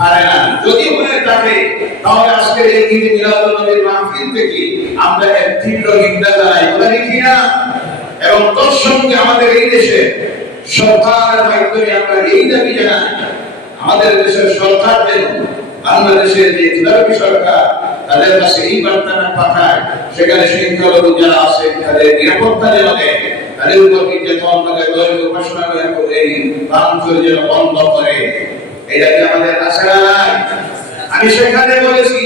পারে না। যদি হয়ে থাকে তাহলে আজকের এই ঈদ মিলাদুন নবীর মাহফিল থেকে আমরা এক তীব্র নিন্দা জানাই, বলি কি না? এবং তোর সঙ্গে আমাদের এই দেশে সরকারের মাধ্যমে আমরা এই দাবি জানাই, আমাদের দেশের সরকার যেন বাংলাদেশের যে ইসলামী সরকার তাদের কাছে এই বার্তাটা পাঠায়, সেখানে সংখ্যালঘু যারা আছে তাদের নিরাপত্তা যেন দেয়, তাদের উপর নির্যাতন তাদের দলীয় উপাসনা এই ভাঙচুর যেন বন্ধ করে। এটা কি আমাদের আশা নাই? আমি সেখানে বলেছি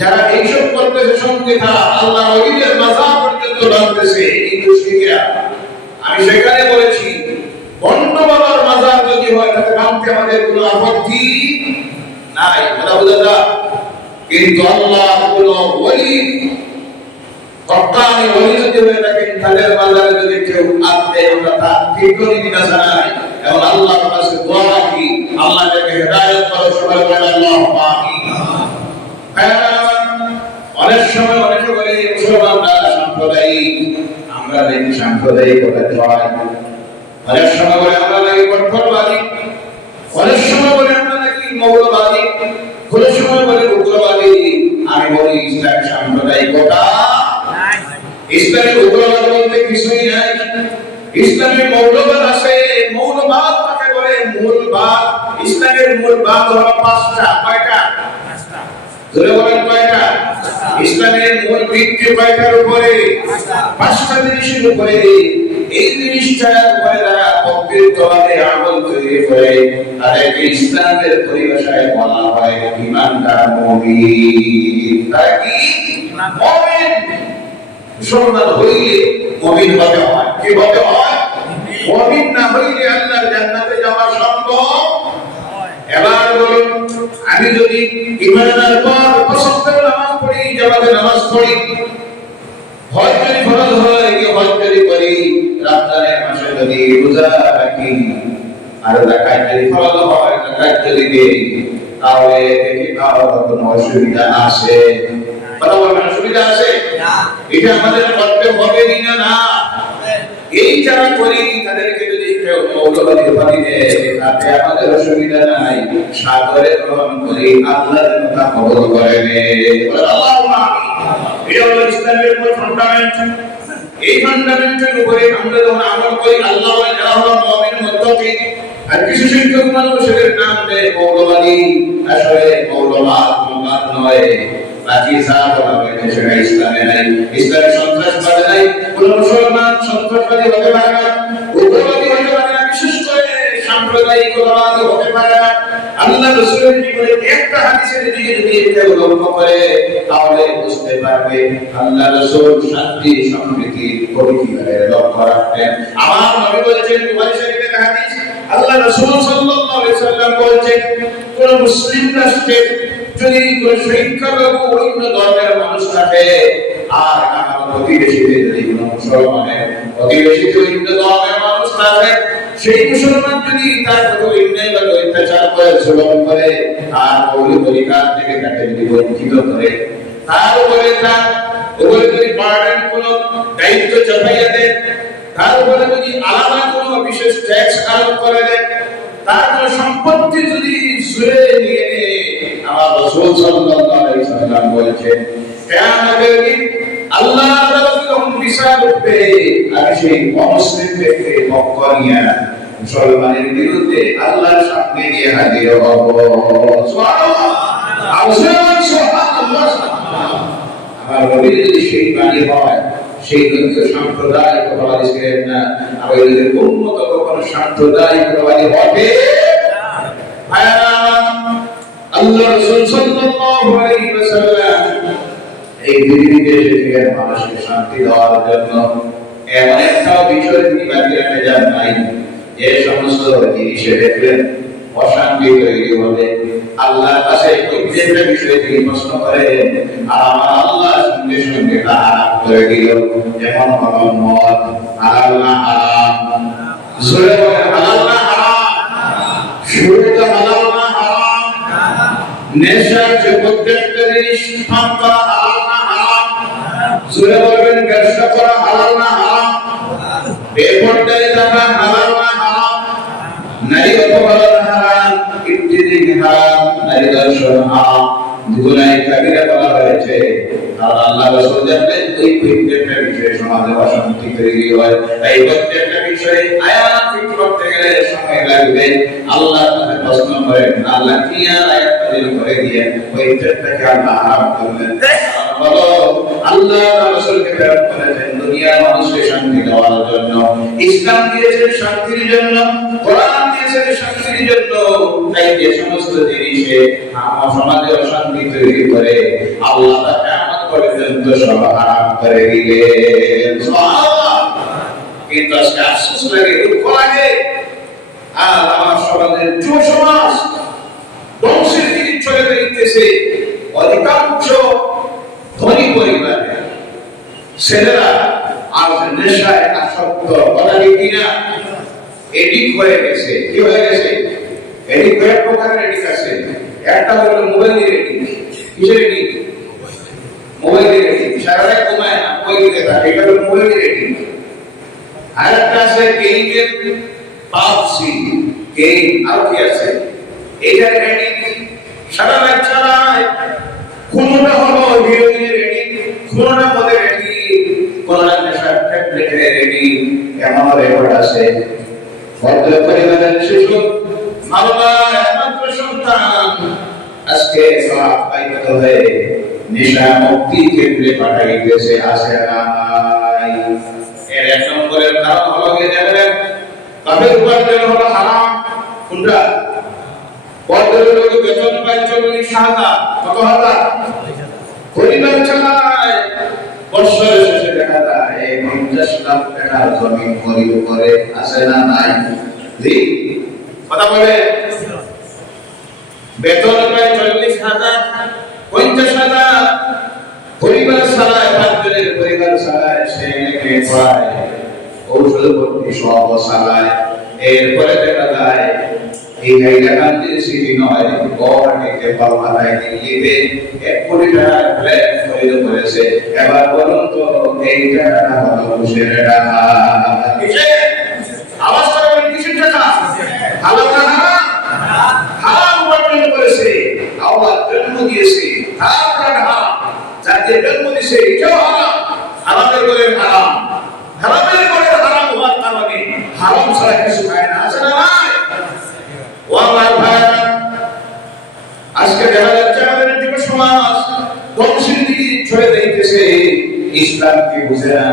যারা এইসব করতেছে সঙ্গে তারা আল্লাহ ওলিদের মাজার পর্যন্ত ভাঙতেছে এই দুষ্কৃতীরা। আমি সেখানে বলেছি অন্য বাবার মাজার যদি হয় তাতে ভাঙতে আমাদের কোনো আপত্তি নাই, কথা বুঝা। কিন্তু আল্লাহ কোনো ওলি হক্কানি ওলি যদি হয়ে থাকেন তাদের মাজারে যদি কেউ আসে আমরা তার তীব্র নিন্দা জানাই এবং আল্লাহর কাছে দোয়া রাখি আল্লাহ তাকে হেদায়েত করো। সবাই বলেন আল্লাহুম্মা আমিন। অনেক সময় অনেকে বলে মুসলমানরা সাম্প্রদায়িক, আমরা দেখি সাম্প্রদায়িকতা হয়। অনেক সময় বলে আমরা নাকি কট্টরবাদী, অনেক সময় বলে আমরা নাকি মৌলবাদী, অনেক সময় বলে উগ্রবাদী। আমি বলি ইসলামী সাম্প্রদায়িকতা নাই, ইসলামী উগ্রবাদ বলতে কিছুই নাই। ইসলামী মৌলবাদ আছে। মৌলবাদ কাকে বলে? মূলবাদ। ইসলামের মূলবাদ হলো পাঁচটা। কয়টা? পাঁচটা। জোরে বলেন কয়টা? ইসলামের মূল ভিত্তি কয়টার উপরে? পাঁচটা জিনিসের উপরে। এই জিনিসটার উপরে যারা প্রকৃতভাবে আমল তৈরি করে তাদেরকে ইসলামের পরিভাষায় বলা হয় ঈমানদার মুমিন। তারা কি? মুমিন। মুসলমান হইলে মুমিন হতে হয়। কি হতে হয়? মুমিন না হইলে আল্লাহর জান্নাতে যাওয়া সম্ভব। এবার বলুন, আমি যদি ঈমানের পর পাঁচ নামাজ পড়ি, জামাতে নামাজ পড়ি, হজ যদি ফরজ হয়, কি হজ যদি করি, রমজানের মাসে যদি রোজা রাখি, আর যাকাত যদি ফরজ হয়, যাকাত যদি দেই, তাহলে দেখি কারো কোনো অসুবিধা আছে? কথা বলবেন, অসুবিধা আছে? না। এটা আমাদের করতে হবে না? না। এই যারা করি তাদেরকে যদি কেউ মৌলবাদী উপাধি দেয় তাতে আমাদের অসুবিধা নাই। সাগরে গ্রহণ করি, আল্লাহর কথা কবুল করে নেয়। আল্লাহুম্মা আমিন। এটা হলো ইসলামের মূল ফান্ডামেন্ট। এই ফান্ডামেন্টের উপরে আমরা যখন আমল করি, আল্লাহ বলেন এরা হলো মুমিন মুত্তাকি। আর কিছু সংখ্যক মানুষের নাম দেয় মৌলবাদী। আসলে মৌলবাদ নয়, বাকি যা বলা হয়েছে সেটা ইসলামে নাই। ইসলামে সন্ত্রাসবাদ নাই। কোন মুসলমান সন্ত্রাসবাদী হতে পারে না, উগ্রবাদী হতে পারে না, বিশেষ করে সাম্প্রদায়িকবাদী হতে পারে না। আল্লাহ রাসূলের জীবনে একটা হাদিসের দিকে যদি কেউ লক্ষ্য করে তাহলে বুঝতে পারবে আল্লাহ রাসূল শান্তি সম্প্রীতি কিভাবে লক্ষ্য রাখতেন। আমার নবী বলেছেন, বুখারী শরীফের হাদিস, আল্লাহ রাসূল সাল্লাল্লাহু আলাইহি সাল্লাম বলেছেন, কোন মুসলিম রাষ্ট্রে যদি কোন সংখ্যালঘু অন্য ধর্মের মানুষ থাকে আর আমার প্রতিবেশীতে যদি কোন মুসলমানের প্রতিবেশীতে অন্য ধর্মের মানুষ থাকে, সেই মুসলমান যদি তার প্রতি অন্যায় বা অত্যাচার করে, জুলুম করে, আর মৌলিক অধিকার থেকে তাকে যদি বঞ্চিত করে, তার উপরে যদি বার্ডেন কোন দায়িত্ব চাপাইয়া দেয়, তার উপরে যদি আলাদা কোন বিশেষ ট্যাক্স আরোপ করে দেয়, তার কোন সম্পত্তি যদি ছুঁড়ে নিয়ে নেয়, আমার রাসূল সাল্লাল্লাহু আলাইহি সাল্লাম বলেছেন কিয়ামতের দিন আল্লাহ তাআলা যখন বিচার করবে, আর সেই অমুসলিমদেরকে পক্ষ নিয়ে মুসলমানের বিরুদ্ধে আল্লাহর সামনে গিয়ে হাজির হব। সুবহানাল্লাহ, সুবহানাল্লাহ। আমার নবী যদি সেই বাণী হয়, সেই নবীর সাম্প্রদায়িকবাদী ছিলেন না। আমাদের উম্মত কখনো সাম্প্রদায়িকবাদী হবে না। আল্লাহ রাসূল সাল্লাল্লাহু আলাইহি ওয়াসাল্লাম এই পৃথিবীতে এসেছিলেন মানুষকে শান্তি দেওয়ার জন্য। এমন একটা বিষয় তিনি বাকি রেখে যান নাই যে সমস্ত জিনিসে দেখলেন অশান্তি তৈরি হবে, আল্লাহর কাছে প্রত্যেকটা বিষয়ে তিনি প্রশ্ন করেন, আর আমার আল্লাহ সঙ্গে সঙ্গে তা হারাম করে দিল। যেমন হলো মদ, হালাল না হারাম? জোরে বলেন, হালাল না হারাম? শুরুতে হালাল না হারাম? নেশার যে প্রত্যেকটা জিনিস পান করা হালাল না হারাম? জোরে বলবেন, ব্যবসা করা হালাল না হারাম? বেপরদায় থাকা হালাল না হারাম? নারী অপহরণ হারাম? ইফতিজিং হারাম, নারী দর্শন হারাম, গুনাহে কাবীরা বলা হয়েছে। আর আল্লাহ রাসূল জানতেন এই প্রত্যেকটা বিষয়ে সমাজে অশান্তি তৈরি হয়। এই প্রত্যেকটা বিষয়ে আয়াত ফিট করতে গেলে সময় লাগবে। আল্লাহ তাকে প্রশ্ন করেন, আল্লাহ কি আয়াত নাযিল করে দিয়ে প্রত্যেকটাকে আল্লাহ হারাম করলেন? বলো, আল্লাহ রাসূলকে প্রেরণ করেছেন দুনিয়ার মানুষকে শান্তি দেওয়ার জন্য, ইসলাম দিয়েছেন শান্তির জন্য, কোরআন দিয়েছেন শান্তির জন্য। তাই যে সমস্ত জিনিসে আমার সমাজে অশান্তি তৈরি করে আল্লাহ তা কিয়ামত পর্যন্ত সব হারাম করে দিলেন। সুবহানাল্লাহ। কিন্তু আজকে আফসোস লাগে, দুঃখ লাগে, আর আমার সমাজের যুব সমাজ ধ্বংসের দিকে চলে যাইতেছে। অধিকাংশ ধনী পরিবারে ছেলেরা আজ নেশায় আসক্ত, কথা কি না? এডিক্ট হয়ে গেছে। কি হয়ে গেছে? এডিক্ট কয়েক প্রকারের এডিক্ট আছে। একটা হলো মোবাইলের এডিক্ট। কিসের এডিক্ট? মোবাইলের এডিক্ট। সারা রাত ঘুমায় না, মোবাইল দেখে থাকে, এটা হলো মোবাইলের এডিক্ট। আরেকটা আছে গেমের, পাবজি গেম, আর কি আছে? এটার এডিক্ট। সারা রাত চালায়। কোনটা হলো হিরোইনের এডিক্ট, কোনটা মদের এডিক্ট, কোনটা নেশার ট্যাবলেটের এডিক্ট। এমন রেকর্ড আছে। ভদ্র পরিবারের শিশু, মা-বাবার একমাত্র সন্তান আজকে সব পাইতে হয়ে নেশা মুক্তি কেন্দ্রে পাঠাইতেছে, আছে নাই? এর এক নম্বরের কারণ হলো গিয়ে দেখবেন বাপের উপার্জন হলো হারাম। কোনটা? ভদ্র লোক বেতন পায় 40,000, কত হাজার? পরিবার চালায়, বছরের শেষে দেখা যায় 50 লাখ টাকা জমি খরিদ করে, আছে না নাই? কথা বলে, বেতন পায় 40,000, 50,000, পরিবার চালায়, 5 জনের পরিবার চালায়, সে পায় ঔষধ ভর্তি সব চালায়। এরপরে দেখা যায় এই হাইলাকান্দির সিটি নয়, গভর্নমেন্টে পাল্লায় দিল্লিতে 1 কোটি টাকার ফ্ল্যাট খরিদ করেছে। এবার বলুন তো এই টাকাটা হলো ঘুষের টাকা। কিসের? আওয়াজটা বলেন, কিসের টাকা? হালাল না হারাম? হারাম উপার্জন করেছে, আল্লাহ জন্ম দিয়েছে, হারাম হারাম, যাকে জন্ম দিয়েছে এটাও হারাম। হারামের করে হারাম, হারামের করে হারাম হওয়ার কারণে হারাম ছাড়া কিছু খায় না, আছে না নাই? আজকে দেখা যাচ্ছে আমাদের যুব সমাজ ধ্বংসের দিকে চলে যাইতেছে। ইসলামকে বুঝে না,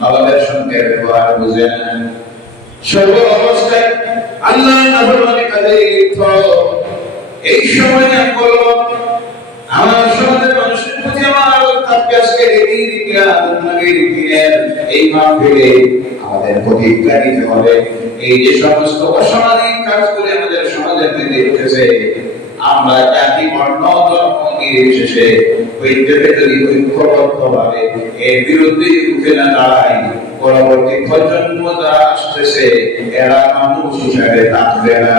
বাবাদের সঙ্গে ব্যবহার বুঝে না, সর্ব অবস্থায় আল্লাহ নাফরমানি কাজে লিপ্ত। এই সময় আমি বলবো আমার সমাজের মানুষের প্রতি আমার তাকে আজকে এই মাহফিলে আমাদের প্রতিজ্ঞা নিতে হবে। এই যে সমস্ত অসামাজিক কাজগুলি আমাদের সমাজের মধ্যে উঠেছে, আমরা জাতি বর্ণ ধর্ম নির্বিশেষে ঐক্যবদ্ধভাবে এর বিরুদ্ধে উঠে না দাঁড়াই, পরবর্তী প্রজন্ম যারা আসতেছে এরা মানুষ হিসাবে থাকবে না।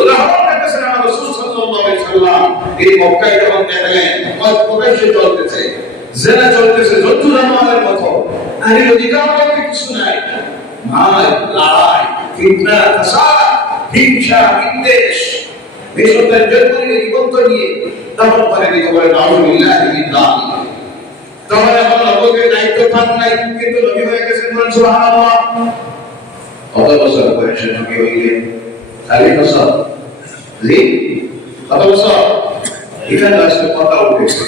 উদাহরণ রেখেছেন আমার রাসূল সাল্লাল্লাহু আলাইহি সাল্লাম। এই মক্কায় যখন দেখলেন প্রকাশ্যে চলতেছে, জেনা চলতেছে জন্তু জানোয়ারের মতো, নারীর অধিকার বলতে কিছু নাই, মার লড়াই, ফিতনা, ফাসাদ, হিংসা, বিদ্বেষ, বিশ্বদের জন্মকে জীবন্ত নিয়ে তখন করে দিতে বলে নাউযুবিল্লাহি মিন যালিক। তখন এখন নবীর দায়িত্ব পান নাই, কিন্তু নবী হয়ে গেছেন, বলেন সুবহানাল্লাহ। কত বছর বয়সে নবী হইলেন? 40 বছর। জি, কত বছর? এখানে আজকে কথা উঠেছে,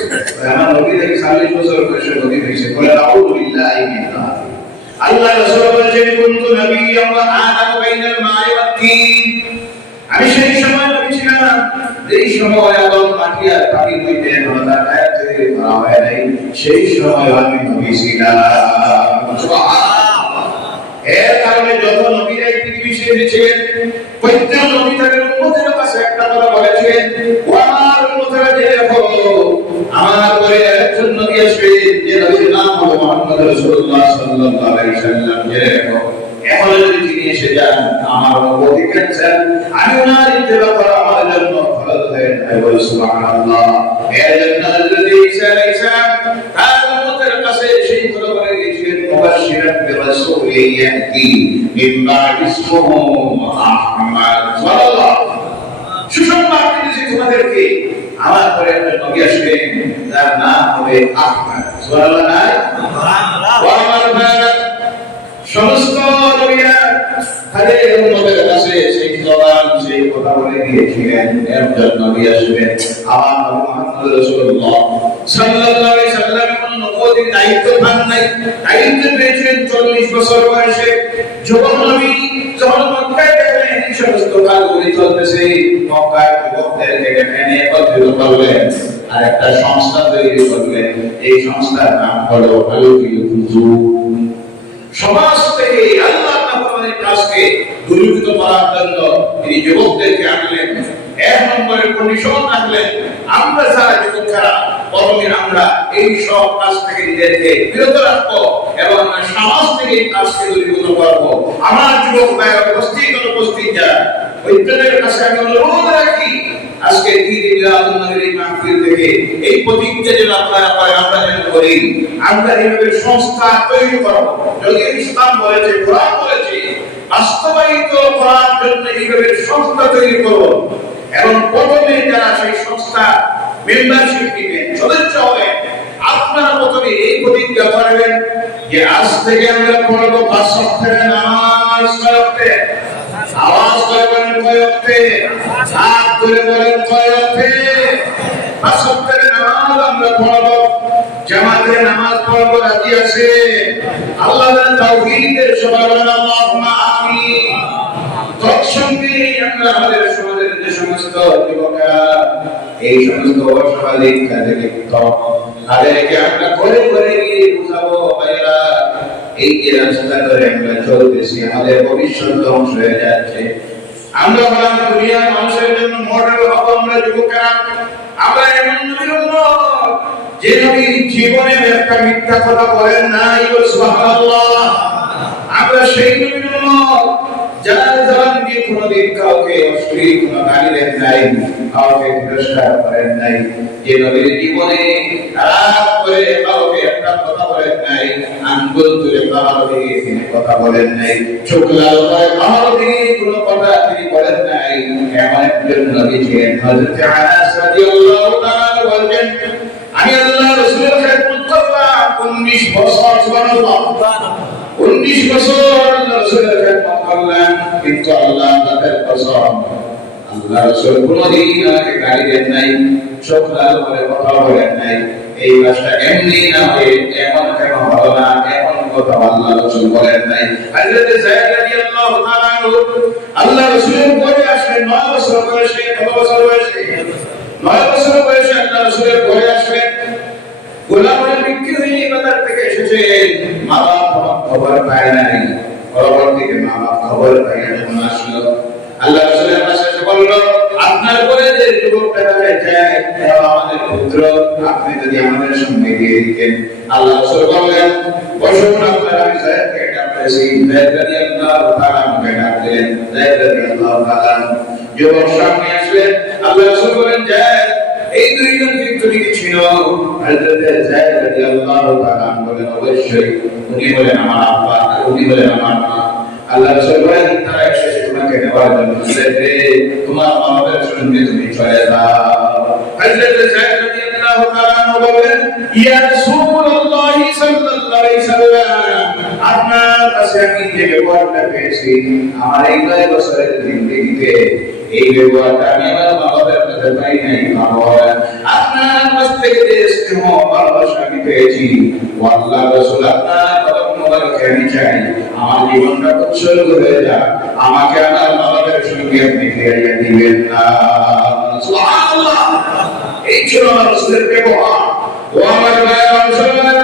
আমার নবী থেকে 40 বছর বয়সে নবী হয়েছে, বলে নাউযুবিল্লাহি মিন যালিক। আল্লাহ রাসূল বলেছেন, কুনতু নাবিয়্যান ওয়া আদামু বাইনাল মা'i ওয়াত তিন। আমি সেই সময় নবী ছিলাম যেই সময় আদম মাটি আর পানি হইতে নরদার আয়াত তৈরি করা হয় নাই, সেই সময় আমি নবী ছিলাম। সুবহানাল্লাহ। এর কারণে যত নবীরা পৃথিবী এসেছিলেন, প্রত্যেক নবী তাদের উম্মতের কাছে একটা কথা বলেছিলেন, ও আমার উম্মতেরা জেনে রাখো, আমার পরে একজন নবী আসবে যে নবীর নাম হলো মুহাম্মদ রাসূলুল্লাহ সাল্লাল্লাহু আলাইহি সাল্লাম। জেনে রাখো, এখন যদি তিনি এসে যান, আমার নবী কেন আমি ওনার ইত্তেবা করা আমার জন্য ফরজ হয়ে যাবে। সুবহানাল্লাহ। এর জন্য যদি ঈসা আলাইহিস সালাম তার উম্মতের কাছে সেই কথা বলে গিয়েছিলেন, মুবাশশিরান বিরাসূলিন ইয়াতি মিন বা'দি ইসমুহু আহমদ। আমার পরে একটা নবী আসবেন যার নাম হবে আহমদ। সুবহানাল্লাহ নাই? ওয়া আমার ভাইরা, সমস্ত নবীরা তাদের উম্মতের কাছে সেই জবান সেই কথা বলে দিয়েছিলেন একজন নবী আসবেন আমার মুহাম্মদ রাসূলুল্লাহ সাল্লাল্লাহু আলাইহি সাল্লাম। কোন নবীর দায়িত্ব পান নাই, দায়িত্ব পেয়েছিলেন 40 বছর বয়সে। যুবক নবী যখন মক্কায় গেলেন, এই সমস্ত কাজগুলি চলতেছে, মক্কায় যুবকদেরকে এনে একত্রিত করলেন আর একটা সংস্থা তৈরি করলেন। এই সংস্থার নাম হলো আল-হুজুর। সমাজ থেকে আল্লাহর নাফরমানির কাজকে দূরীভূত করার জন্য তিনি যুবকদেরকে আনলেন। এক নম্বরের কন্ডিশন রাখলেন, আমরা যারা যুবকেরা বরং আমরা এই সব কাজ থেকে নিজেদেরকে বিরত রাখবো এবং সমাজ থেকে এই কাজকে দূরীভূত করবো। আমার যুবক ভাইয়েরা উপস্থিত যারা ঐক্যের কাছে আমি অনুরোধ রাখি, আজকে ঈদ মিলাদুন নবীর এই মাহফিল থেকে এই প্রতিজ্ঞা যেন আপনারা করেন, আমরা যেন করি। আমরা এইভাবে সংস্থা তৈরি করব। যদি ইসলাম বলেছে, কোরআন বলেছে, বাস্তবায়িত করার জন্য এইভাবে সংস্থা তৈরি করব এবং প্রথমে যারা সেই সংস্থা মেম্বারশিপ নেবেন, সদস্য হবেন, আপনারা প্রথমে এই প্রতিজ্ঞা করবেন যে আজ থেকে আমরা পড়ব 5 ওয়াক্তের নামাজ। কয় ওয়াক্তে? আওয়াজ করে বলেন কয় ওয়াক্তে? হাত তুলে বলেন কয় ওয়াক্তে? 5 ওয়াক্তের নামাজ আমরা পড়ব, জামাতে নামাজ পড়ব। রাজি আছে? আল্লাহ যেন তাওহীদের সবাই বলেন আল্লাহুম্মা আমিন। তৎসঙ্গে আমরা আমাদের সমাজের যে সমস্ত যুবকেরা এই সমস্ত অসামাজিক কাজে লিপ্ত, তাদেরকে আমরা করে করে গিয়ে বুঝাবো, ভাইরা এই যে রাস্তা করে আমরা চলতেছি আমাদের ভবিষ্যৎ ধ্বংস হয়ে যাচ্ছে। আমরা হলাম দুনিয়ার মানুষের জন্য মডেল হব। আমরা যুবকেরা আমরা এমন নবীর উম্মত যে নবী জীবনে একটা মিথ্যা কথা বলেন নাই। সুবহানাল্লাহ। আমরা সেই নবীর উম্মত যারা জবান দিয়ে কোনোদিন কাউকে অশ্লীল কোনো গালি দেন নাই, কাউকে তিরস্কার করেন নাই, যে নবীর জীবনে রাত করে কাউকে একটা কথা বলেন নাই, আঙ্গুল তুলে কারো দিকে তিনি কথা বলেন নাই, চোখ লাল করে কারো দিকে কোনো কথা তিনি বলেন নাই। এমন একজন নবী ছিলেন। হযরত আনাস রাদিয়াল্লাহু তাআলা বলেন, আমি আল্লাহর রাসূলের খেদমত করলাম 19 বছর। সুবহানাল্লাহ। 19 বছর আল্লাহর রাসূলের খেদমত করলাম, কিন্তু আল্লাহ তাআলার কসম, আল্লাহর রাসূল কোনদিন আমাকে গালি দেন নাই, চোখ লাল করে কথা বলেন নাই। এই কাজটা এমনি না হয়ে এমন কেন হলো না, এমন কথা আল্লাহর রাসূল বলেন নাই। হযরত যায়েদ রাদিয়াল্লাহু তাআলা আনহু আল্লাহর রাসূলের পরে আসলেন 9 বছর বয়সে। কত বছর বয়সে? 9 বছর বয়সে আল্লাহর রাসূলের পরে আসলেন। গোলামের বিক্রি হয়ে বাজার থেকে এসেছে, মা বাবা খবর পায় নাই। পরবর্তীতে মা বাবা খবর পায় যখন আসলো, আল্লাহ রাসূলের কাছে এসে বলল, আপনার পরে যে যুবকটা যায় আমাদের পুত্র, আপনি যদি আমাদের সঙ্গে দিয়ে দিতেন। আল্লাহ রাসূল বললেন, বসুন, আপনার আমি যায়েদকে ডাকতেছি। যায়েদ রাদিয়াল্লাহু তাআলা আমাকে ডাকলেন। যায়েদ রাদিয়াল্লাহু তাআলা যুবক সামনে আসলেন। আল্লাহ রাসূল বলেন, যায়েদ, এই দুইজনকে তুমি কি চিনো? হযরত যায়েদ রাদিয়াল্লাহু তাআলা বলেন, অবশ্যই। উনি বলেন, আমার আব্বা, আর উনি বলেন, আমার মা। আল্লাহ রাসূল বলেন, তারা এসেছে তোমাকে নেওয়ার জন্য। তোমার মামাদের সঙ্গে তুমি চলে যাও। হযরত যায়েদ রাদিয়াল্লাহু তাআলা বলেন, ইয়া রাসূলুল্লাহ সাল্লাল্লাহু আলাইহি সাল্লাম, আপনার কাছে আমি যে ব্যবহারটা পেয়েছি আমার এই 9 বছরের জিন্দেগিতে, এই ব্যবহারটা আমি আমার বাবার কাছে পাই নাই। আপনার কাছ থেকে যে স্নেহ ভালোবাসা আমি পেয়েছি, আল্লাহ রাসূল আপনার কদম মোবারকে আমি চাই আমার জীবনটা উৎসর্গ হয়ে যাক, আমাকে আমার বাবার সঙ্গে আপনি ফিরিয়ে দিবেন না। সুবহানাল্লাহ। এই ছিল আমার রাসূলের ব্যবহার। ও আমার ভাইরা মুসলমান,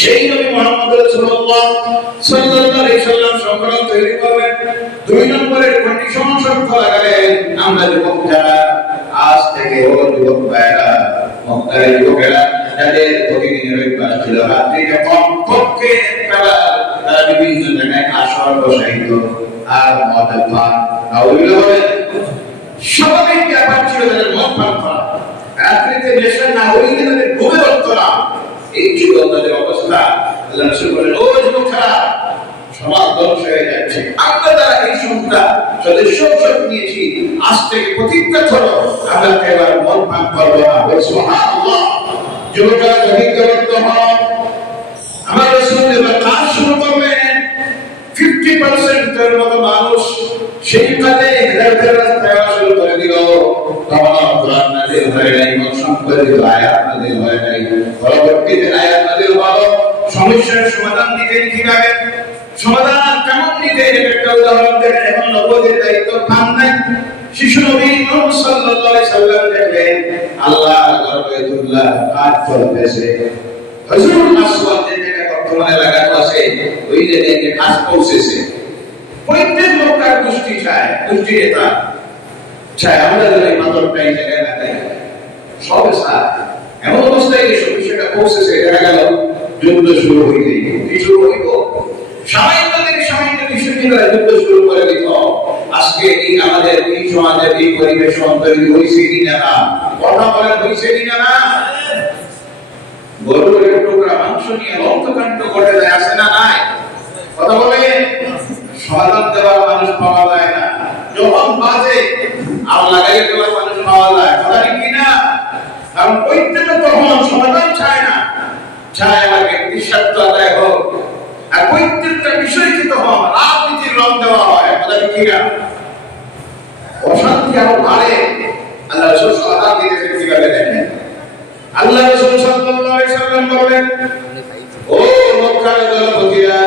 সেই নবী মুহাম্মদ রাসূলুল্লাহ সাল্লাল্লাহু আলাইহি সাল্লাম সংগ্রহ তৈরি করবেন। 2 নম্বরের কন্ডিশন শর্ত লাগালেন, আমরা যুবক যারা আজ থেকে ও যুবক ভাইরা, মক্কার যুবকেরা যাদের প্রতিদিনের অভ্যাস ছিল রাত্রিতে কমপক্ষে একবেলা তারা বিভিন্ন জায়গায় আসর বসাইত আর মদ পান ওইগুলো হবে স্বাভাবিক ব্যাপার ছিল তাদের মদ পান করা। রাত্রিতে নেশা না হইলে তাদের ঘুমে ধরত না। এই ছিল তাদের অবস্থা। আল্লাহ রাসূল বলেন, ও যুবকেরা, সমাজ ধ্বংস হয়ে যাচ্ছে। আমরা যারা এই সংস্থা সদস্য নিয়েছি, আজ থেকে প্রতিজ্ঞা করো আমরা এবার মদ পান করবো না। সুবহানাল্লাহ। যুবকরা প্রতিজ্ঞাবদ্ধ হও। আমার রাসূল এবার কাজ শুরু করবেন। 50% এর মতো মানুষ সেই কাজে হেদায়েতের রাস্তায় আসা শুরু করে দিল। তখন কোরআন নাযিল হয়ে নাই, সংকলিত আয়াত নাযিল হয়ে নাই। পরবর্তীতে আয়াত নাযিল হলো সমস্যার সমাধান দিতে কিভাবে, সমাধান কেমন দিতে একটা উদাহরণ দেন। এখন নবুয়তের দায়িত্ব পান নাই। শিশু নবী মুহাম্মদ সাল্লাল্লাহু আলাইহি সাল্লাম দেখলেন আল্লাহর ঘর বাইতুল্লাহ কাজ চলতেছে। হযরুল আসওয়াদ যে জায়গায় বর্তমানে লাগানো আছে ওই জায়গায় কাজ পৌঁছেছে। প্রত্যেক লোকটার গোষ্ঠী চায়, গোষ্ঠী নেতা চায় আমরা যেন এই মাদকটা এই জায়গায় লাগাই। সব সাথ এমন অবস্থায় এই সমস্যাটা পৌঁছেছে, দেখা গেল যুদ্ধ শুরু হয়ে গেল। কি শুরু হইব? সামান্য বিশ্ববিদ্যালয়ে যুদ্ধ শুরু করে দিত। আজকে এই আমাদের এই সমাজের এই পরিবেশ তৈরি হয়েছে কিনা না, কথা বলেন হয়েছে কিনা না? গরুর টুকরা মাংস নিয়ে রক্তকাণ্ড ঘটে যায়, আছে না নাই? কথা বলে সমাধান দেওয়ার মানুষ পাওয়া যায় না। যখন বাজে আর লাগাইয়ে দেওয়ার মানুষ পাওয়া যায়, কথা কি না? কারণ প্রত্যেকটা তখন সমাধান চায় না, চায় আমার ব্যক্তির স্বার্থ আদায় হোক। আর প্রত্যেকটা বিষয়কে তখন রাজনীতির রং দেওয়া হয়, কথা কি না? অশান্তি আরো বাড়ে। আল্লাহ রাসূল সালাত দিতে কিভাবে দেখেন? আল্লাহ রাসূল সাল্লাল্লাহু আলাইহি সাল্লাম বলেন, ও মক্কার জনপতিরা,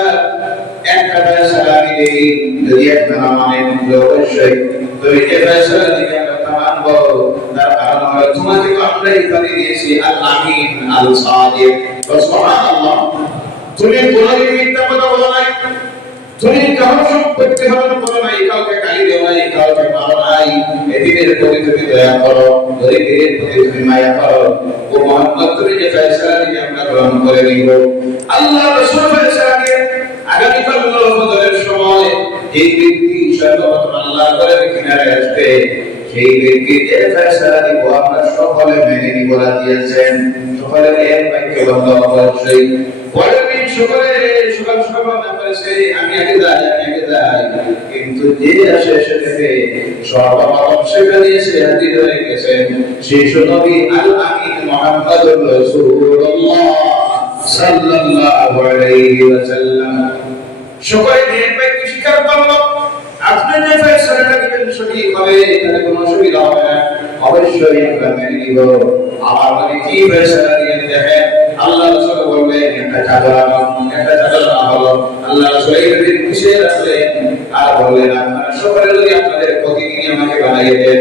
একটা ফয়সালা দিলে যদি একটা মানে অবশ্যই তুমি যে ফয়সালা দিলে একটা মানব। তার কারণ হলো তোমাকে তো আমরা এখানে দিয়েছি আল আমিন আল সাদিক। সুবহানাল্লাহ। তুমি কোনদিন মিথ্যা কথা বলো নাই, তুমি কারো সম্পত্তি হরণ করো নাই, কাউকে গালি দেও নাই, কাউকে মারো নাই। এদিনের প্রতি তুমি দয়া করো, গরীবের প্রতি তুমি মায়া করো। ও মুহাম্মদ, তুমি যে ফয়সালা দিলে আমরা গ্রহণ করে নিব। আল্লাহ রাসূল ফয়সালা দিয়ে আগামীকাল বদরের সময় এই ব্যক্তি সর্বপ্রথম আল্লাহর ঘরের কিনারে আসবে। সেই ব্যক্তি যে ফয়সালা দিব আমরা সকলে মেনে নিব, রাজি আছেন? সকলে এক বাক্যে বলল অবশ্যই। পরের দিন সকাল সকাল না করেছে আমি আগে যাই, কিন্তু যে আসে এসে দেখে সর্বপ্রথম সেখানে এসে হাজির হয়ে গেছেন শিশু নবী আল আমিন মুহাম্মদুর রাসূলুল্লাহ সাল্লাল্লাহু আলাইহি ওয়াসাল্লাম। সকলে এক বাক্যে স্বীকার করলো আপনি যে ফয়সালাটা দিবেন সঠিক হবে, তাতে কোনো অসুবিধা হবে না, অবশ্যই আমরা মেনে নিব। আমার মানে কি ফয়সালা দিলেন দেখেন। আল্লাহ রাসূল বললেন একটা চাদর হলো। আল্লাহ রাসূল এই দিন খুশি রাখলেন আর বললেন আপনারা সকলে যদি আপনাদের প্রতিদিন আমাকে বানিয়ে দেন,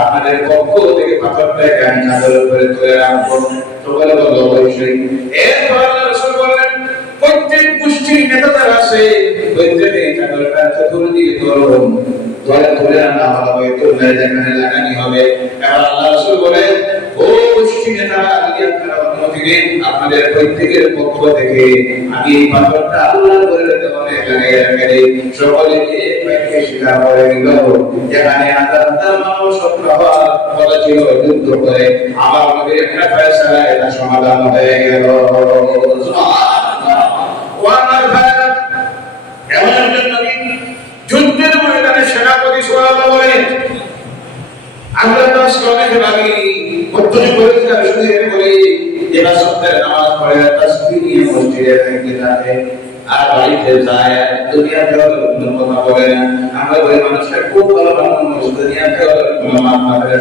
আপনাদের পক্ষ থেকে পাথরটাকে আমি চাদরের উপরে তুলে রাখবো। সকলে বলল অবশ্যই। এরপর আল্লাহ রাসূল বললেন প্রত্যেক গোষ্ঠীর নেতা যারা আছে প্রত্যেকে চাদরটা চতুর্দিকে ধরে আনা হবে, তুলে যেখানে লাগানি হবে। এবার আল্লাহ রাসূল বলেন ও গোষ্ঠী নেতারা, যদি আপনারা অনুমতি দেন আপনাদের প্রত্যেকের পক্ষ থেকে আমি এই পাথরটা আল্লাহর ঘরের দেওয়ালে লাগাইয়া রেখে দিই। সকলে এক বাক্যে স্বীকার করে নিল যেখানে হাজার মানুষ কথা ছিল যুদ্ধ করে আমার নবীর একটা ফয়সালা এটা সমাধান হয়ে গেল। যুদ্ধের ময়দানে সেনাপতি সুবহানাল্লাহ বলেন আমরা তো অনেক ভাবি প্রত্যেক পরিষ্কার শুনে বলি যে রাসূলের নামাজ পড়ে তাসবিহ নিয়ে মসজিদে থাকে আর বাড়িতে যায় দুনিয়াতে কথা বলে না। আমরা ওই মানুষের খুব ভালো মানুষ দুনিয়াতে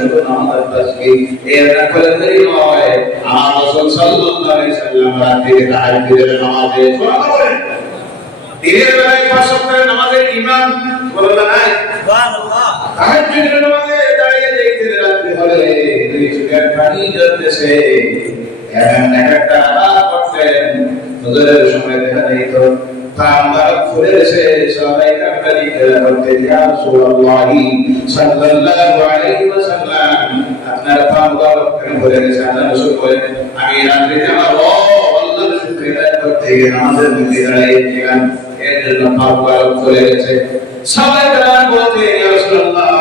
শুধু নামাজ তাসবিহ এর না করে দেরি নয়। আমার রাসূল সাল্লাল্লাহু আলাইহি সাল্লাম রাতে তাহাজ্জুদের নামাজে সুবহানাল্লাহ দিনের বেলায় 5 ওয়াক্তের নামাজের ইমাম বললেন নাই সুবহানাল্লাহ। তাহাজ্জুদের নামাজে দাঁড়িয়ে দেখতে রাতে হলে দুই চোখের পানি ঝরতেছে, এমন একটা আওয়াজ করতেন ফজরের সময় দেখা যেত পাম্বার খুলে এসে সবাই কাকতালি করতে ইয়া রাসূলুল্লাহ সাল্লাল্লাহু আলাইহি ওয়াসাল্লাম আপনার পাম্বার খুলে এসে আল্লাহ রাসূল বলেন আমি রাতে আমার আল্লাহর শুকরিয়া করতে গিয়ে নামাজের মধ্যে দাঁড়িয়েছিলাম, এর জন্য পাম্বার খুলে গেছে। সবাই তারা বলতে ইয়া রাসূলুল্লাহ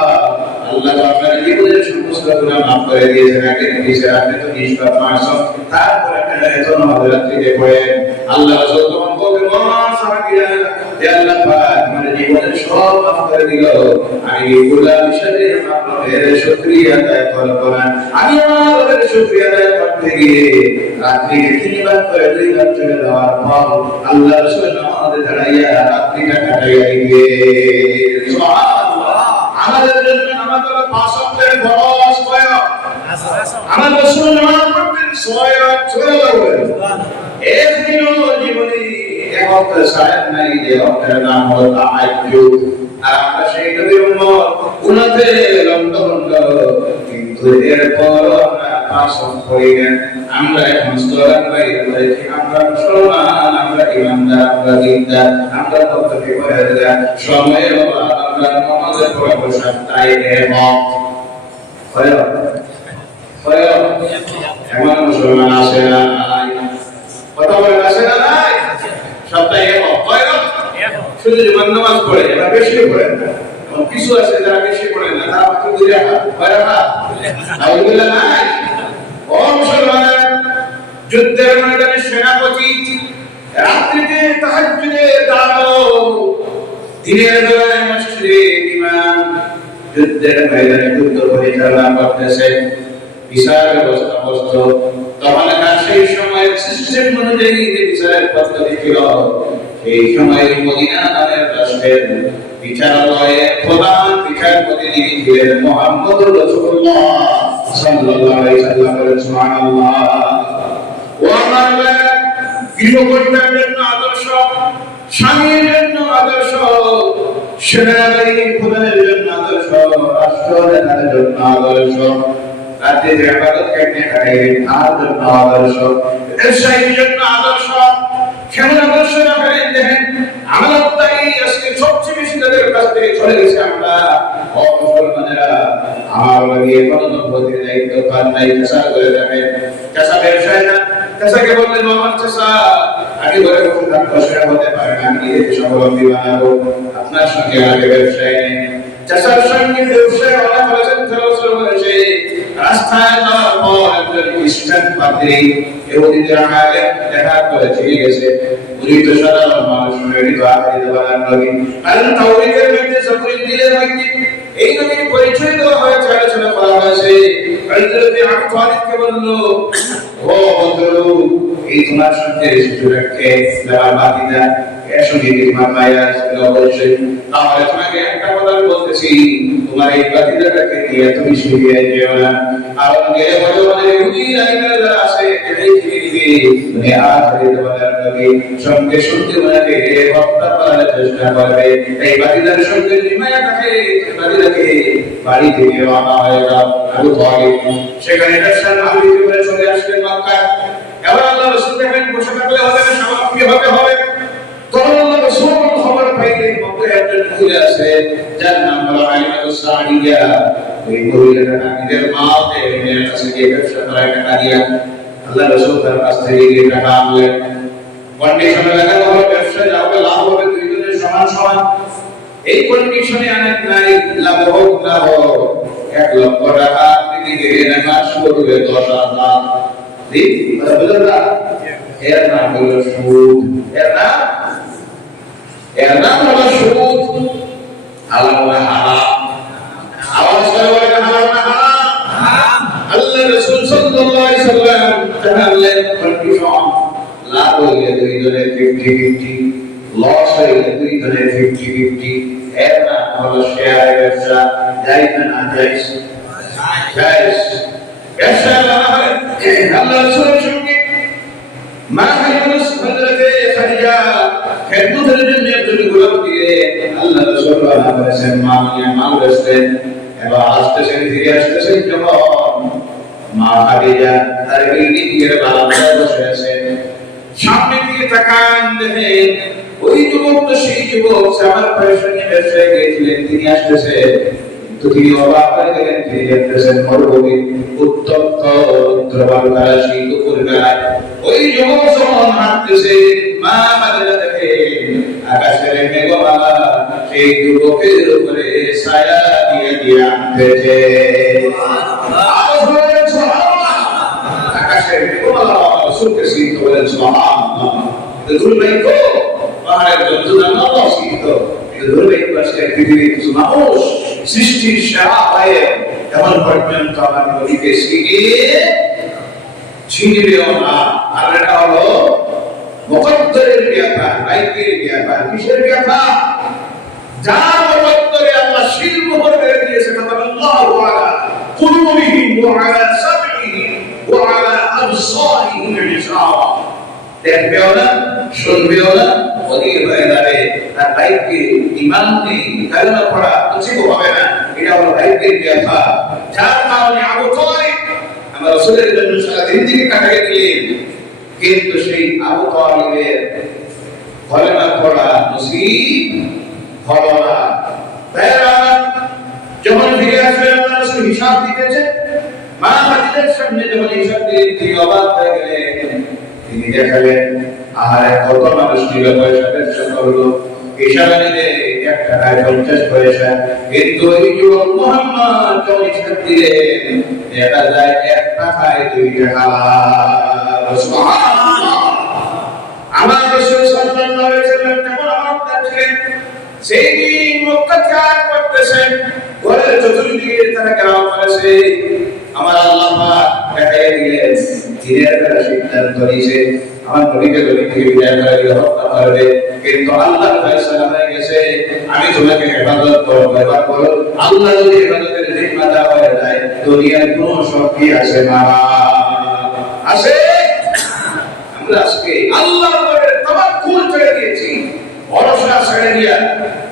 আল্লাহ আপনার জীবনের সমস্ত গুনাহ মাফ করে দিয়েছেন, আগে পিছে আপনি তো নিষ্পাপ মাসুম, তারপরে কেন এত নামাজ রাত্রিতে পড়েন? আল্লাহ রাসূল তখন বলতেন ও সাহাবীরা যে আল্লাহ পাক আমার জীবনের সব মাফ করে দিল, আমি গোলাম হিসেবে আপনাদের শুকরিয়া আদায় করব না। আমি আমার শুকরিয়া আদায় করতে গিয়ে রাত্রিকে 3 বার করে 2 বার চলে যাওয়ার পর আল্লাহ রাসূল নামাজে দাঁড়াইয়া রাত্রিটা কাটাইয়া দিয়ে সুবহানাল্লাহ। আমাদের জন্য নামাজ হলো 5 ওয়াক্তের ফরজ কয়? আমার রাসূল নামাজ পড়তেন 6 ওয়াক্ত একদিনও জীবনে এক ওয়াক্ত সালাত নাই যে ওয়াক্তের নাম হলো তাহাজ্জুদ। আর আমরা সেই নবীর উম্মত উনাতে লন্ডন, কিন্তু এরপর আমরা 5 ওয়াক্ত পড়ি না। আমরা এখন স্লোগান বাইরে করেছি, আমরা মুসলমান, আমরা ইমানদার, আমরা দিনদার, আমরা তত্ত্বকে পড়াইদার সময়ের অভাব, আমরা নামাজে পড়া বসা তাই এমন মুসলমান আছে না? কথা বলেন আছে না? নাই সপ্তাহে শুধু জীবন নামাজ পড়ে, এরা বেশি পড়েন না। কিছু আছে যারা বেশি পড়েন না, তারা মাত্র 2 রাকাত আলহামদুলিল্লাহ নাই। ও মুসলমান, যুদ্ধের ময়দানে সেনাপতি, রাত্রিতে তাহাজ্জুদে দাঁড়ানো, দিনের বেলায় মসজিদে ইমাম, যুদ্ধের ময়দানে যুদ্ধ পরিচালনা করতেছে, বিচার ব্যবস্থা প্রস্তুত। তখন সেই সময় সিস্টেম অনুযায়ী বিচারের পদ্ধতি ছিল, সেই সময় মদিনা নামের রাষ্ট্রের বিচারালয়ে প্রধান বিচারপতি যিনি ছিলেন মুহাম্মদুর রাসূলুল্লাহ সাল্লাল্লাহু আলাইহি ওয়াসাল্লাম। সুবহানাল্লাহ। ও আমার ভাইরা, গৃহকর্তার জন্য আদর্শ, স্বামীর জন্য আদর্শ, সেনাবাহিনীর প্রধানের জন্য আদর্শ, রাষ্ট্রনেতার জন্য আদর্শ, রাতের ইবাদত করতে পারেন তার জন্য আদর্শ, ব্যবসায়ীর জন্য আদর্শ। কেমন আদর্শ রাখেন দেখেন, আমরা তাই আজকে সবচেয়ে বেশি তাদের কাছ থেকে চলে গেছে। আমরা মুসলমানেরা আমার লাগে কোনো নবুয়তের দায়িত্ব পান নাই, চাষা করে থাকেন। চাষা ব্যবসায়ী না, চাষাকে বললেন আমার চাষা আগে ঘরে বসে থাকতে সেটা হতে পারে না, আমি নিজেকে স্বাবলম্বী বানাবো, আপনার সঙ্গে আমাকে ব্যবসায় নেই। চাষার সঙ্গে ব্যবসায় অনেক বলেছেন, ফেরোসর বলেছে রাস্তায় যাওয়ার পর একজন খ্রিস্টান পাদ্রী ইহুদিদের আগে দেখা করে চলে গেছে। উনি তো সাধারণ মানুষ নয়, উনি তো আখেরি জামানার নবী। কারণ তাওরীতের মধ্যে, যাবুরের দিলের মধ্যে এই নবীর পরিচয় দেওয়া হয়েছে, আলোচনা করা হয়েছে। হযরত আবু তালিবকে বলল, ও বন্ধু, এই তোমার সঙ্গে শিশুটাকে আমার বাতিদা এর সঙ্গে তোমার মায়া ছিল অবশ্যই, তাহলে তোমাকে একটা কথা বলতেছি, তোমার এই বাতিদাটাকে নিয়ে তুমি শিখিয়ে যেও না। কারণ গেলে বলে আমাদের ইহুদি রাইকারা যারা আছে এটাই কিনে দিবে, তুমি আখেরি জামানার নবী সঙ্গে সঙ্গে ওনাকে হত্যা করার চেষ্টা করবে। এই বাতিদার সঙ্গে মায়া থাকে, বাতিদাকে বাড়ি থেকে রওনা হয়ে যাও আবু তালিব। সেখানে ব্যবসার মালিক করে চলে আসলেন মক্কায়। এবার আল্লাহ রাসূল দেখেন বসে থাকলে হবে না, স্বাবলম্বী হতে হবে। তখন আল্লাহ রাসূল খবর পাইলেন মক্কায় একজন মহিলা আছে যার নাম হলো আলিমাতুস সাদিয়া। ওই মহিলাটা নিজের মাকে মেয়ের কাছে গিয়ে ব্যবসা করার টাকা দিয়া আল্লাহ রাসূল তার কাছ থেকে গিয়ে টাকা আনলেন। কন্ডিশনে লাগানো হলো ব্যবসায় যা হবে লাভ হবে দুইজনের সমান সমান। এই কন্ডিশনে অনেক নারী লাভ হোক না হোক 1 লক্ষ টাকা আপনি দিলেন, মাস করবে 10,000। এর নাম হলো সুদ। এর নাম হলো সুদ। হালাল না হারাম? আওয়াজ করে বলেন হালাল না হারাম? আল্লাহ রাসূল সাল্লাল্লাহু আলাইহি ওয়াসাল্লাম জানালেন কন্ডিশন, লাভ হইলে দুইজনে 50-50, লস হইলে দুইজনে 50-50। এর নাম হলো শেয়ার ব্যবসা। জায়েজ না জায়েজ? জায়েজ। ব্যবসা লাভ হয় আল্লাহ রাসূলের সঙ্গে মা ইউনুস হযরতে খাদিজা খেদমতের জন্য একজন গোলাম দিয়ে আল্লাহ রাসূল রান্না করেছেন, মা নিয়ে মাল বেচতেন। এবার আসতেছেন, ফিরে আসতেছেন যখন মা খাদিজা তার বিল্ডিং এর বারান্দায় বসে আছেন। সামনে দিকে তাকান, দেখেন ওই যুবক তো সেই যুবক আমার ভাইয়ের সঙ্গে ব্যবসায় গিয়েছিলেন, তিনি আসতেছেন। তো তিনি অবাক হয়ে গেলেন, তিনি দেখতেছেন মরুভূমি উত্তপ্ত রুদ্রবালুকারা সেই দুপুর বেলায় ওই যুবক যখন হাঁটতেছে, মা খাদিজা দেখে আকাশের মেঘমালা সেই যুবকের উপরে ছায়া দিয়ে দিয়ে আনতেছে। আকাশের মেঘমালা শুনতেছি তো বলেন সুবহানাল্লাহ। দুল ভাই তো পাহাড়ের জন্তুদের আল্লাহ সৃষ্ট কিন্তু ধরে পাশে পৃথিবীর কিছু মানুষ সৃষ্টির সেরা হয়ে এমন পর্যন্ত আমার নবীকে ছিনিবেও না। আর এটা হলো মুকদ্দরের ব্যাপার, গায়বের ব্যাপার। কিসের ব্যাপার? যার মুকদ্দরে আল্লাহ শিল মোহর মেরে দিয়েছে, কাতাবাল্লাহু আলা কুলুবিহিম ওয়া আলা সামইহিম ওয়া আলা আবসারিহিম গিশাওয়া। দেখবেও না, শুনবেও না, অধীর হয়ে যাবে। আর গায়বকে ঈমান নেই, কালেমা পড়া উচিত হবে না। এটা হলো গায়বের ব্যাপার। যার কারণে আবু তালিব আমার রাসূলের জন্য সারা জিন্দেগি কাটাই দিলেন, কিন্তু সেই আবু তালিবের কালেমা পড়া নসিব হলো না। তারা যখন ফিরে আসবে আল্লাহ রাসূল হিসাব দিতেছে, মা খাদিজার সামনে যখন হিসাব দিলেন তিনি অবাক হয়ে গেলেন। তিনি দেখালেন আর কত মানুষ নিল পয়সা ব্যবসা করলো, হিসাবে নিলে 1 টাকায় 50 পয়সা, কিন্তু ওই যুবক মুহাম্মদ যখন হিসাব দিলেন দেখা যায় 1 টাকায় 2 টাকা। সুবহানাল্লাহ। আমার রাসূল সাল্লাল্লাহু আলাইহি ওয়াসাল্লাম কেমন আমল ছিলেন, সেই দিন মক্কা ত্যাগ করতেছেন, ঘরের চতুর্দিকে তারা ঘেরাও করেছে। আমার আল্লাহ পাক দেখাই দিলেন দিনের বেলা সিদ্ধান্ত নিয়েছে আমার নবীকে জমি থেকে বিদায় করে দিয়ে হত্যা করবে, কিন্তু আল্লাহর ফয়সালা হয়ে গেছে আমি তোমাকে হেফাজত করব। এবার বলো, আল্লাহ যদি হেফাজতের জিম্মাদার হয়ে যায় দুনিয়ার কোনো শক্তি আছে না? আছে? আমরা আজকে আল্লাহর উপরে তাওয়াক্কুল ছেড়ে দিয়েছি, ভরসা ছেড়ে দিয়া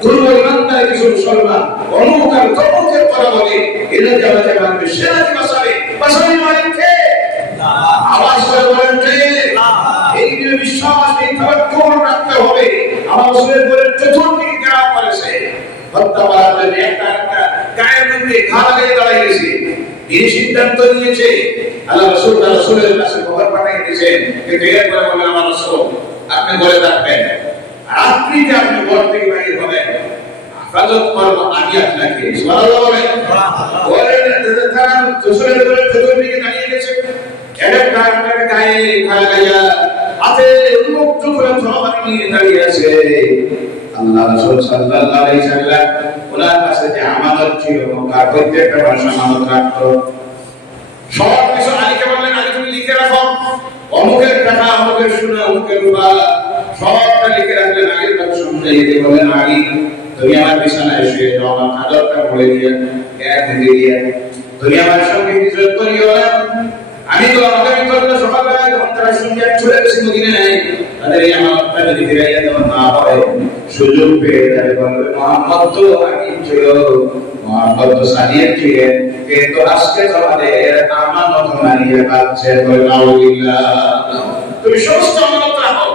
দুর্বল ইমানদার কিছু মুসলমান অমুক আর তমুকের কথা বলে, এরা জামাতে মানবে, সেরা কি বাঁচাবে? বাঁচাবে মালিককে? আওয়াজ করে বলেন কে? এই যে বিশ্বাস, এই তাওয়াক্কুল রাখতে হবে। আমার রাসূলের বলেন চতুর্দিকে ঘেরাও করেছে, হত্যা করার জন্য একটা গায়ের মধ্যে ঘা লাগিয়ে দাঁড়ায় গেছে। এই সিদ্ধান্ত নিয়েছে আল্লাহ রাসূল রাসূলের কাছে খবর পাঠিয়ে দিয়েছেন, কিন্তু এরপরে বলেন আমার রাসূল আপনি বলে রাখবেন রাত্রিতে আপনি ঘর থেকে বাইরে হবেন, হেফাজত করব আমি আপনাকে। সুবহানাল্লাহ বলেন। বলেন তারা রাসূলের বলে চতুর্দিকে দাঁড়িয়ে গেছে, একটা গায়ে ঘা লাগাইয়া হাতে উন্মুক্ত করে তরবারি নিয়ে দাঁড়িয়ে আছে। আল্লাহ রাসূল সাল্লাল্লাহু আলাইহি ওয়াসাল্লাম ওনার কাছে যে আমানত ছিল, তার প্রত্যেকটা ভাষা আমানত রাখতো। সব কিছু আলীকে বললেন, আলী তুমি লিখে রাখো, অমুকের টাকা, অমুকের সোনা, অমুকের রূপা সবটা লিখে রাখলেন। আলীর কথা শুনতে গিয়ে বললেন, আলী তুমি আমার বিছানায় শুয়ে যাও, আমার চাদরটা পরে দিয়ে দিয়ে তুমি আমার সঙ্গে হিজরত করিও না। আমি তো আগামী কাল সকালবেলা যখন তারা শুনতে চলে গেছে মদিনায়, তাদের এই আমানতটা যদি ফিরাইয়া দেওয়া না হয়, সুযোগ পেয়ে তারা বলবে মুহাম্মদ তো আগে ছিল, মুহাম্মদ তো সালিয়াত ছিলেন, কিন্তু আজকে তোমাদের আমানত মানিয়ে পাচ্ছে। বলে নাউযুবিল্লাহ। তুমি সমস্ত আমানত রাখো,